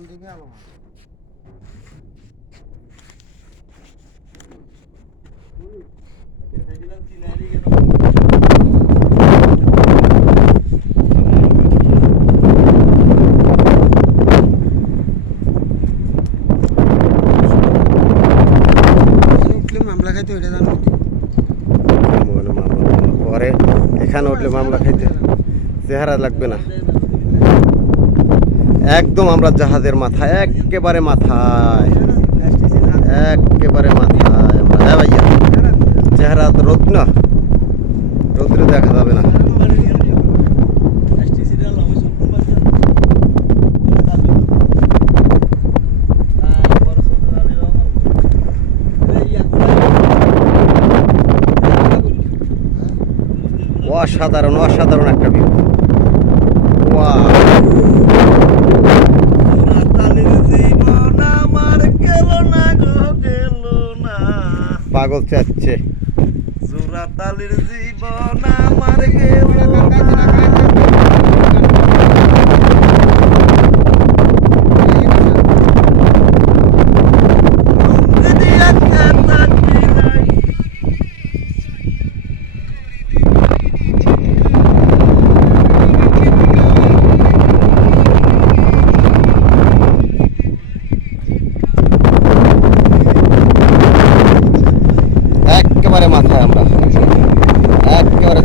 কোন দিকে উঠলে মামলা খাইতে ওইটা জানো পরে এখানে উঠলে মামলা খাইতে। চেহারা লাগবে না। একদম আমরা জাহাজের মাথায়, একেবারে মাথায়। একেবারে মাথায় হ্যাঁ চেহারা তো রোদ না রোদ্রে দেখা যাবে না। অসাধারণ অসাধারণ একটা ভিউ পাগল চাচ্ছে। জোড়া তালির জীবন আমার গেল। একেবারে মাথায় আমরা। একবারে